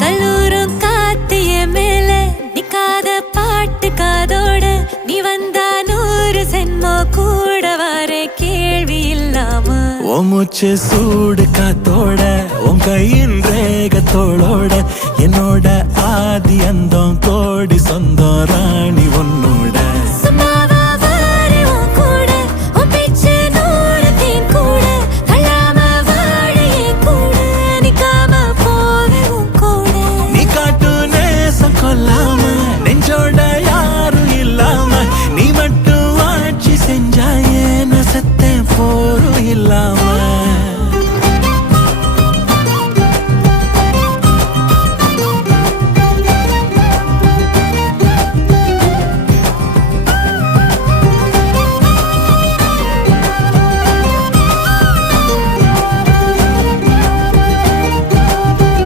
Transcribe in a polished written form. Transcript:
கல்லூரும் காத்திய மேல நிக்காத பாட்டு காதோட நீ வந்தா 100 சென்மோ கூட வர கேள்வி இல்லாம உன் மூச்சு சூடு காத்தோட உன் கையின் ரேகத்தோளோட என்னோட ஆதி அந்தம்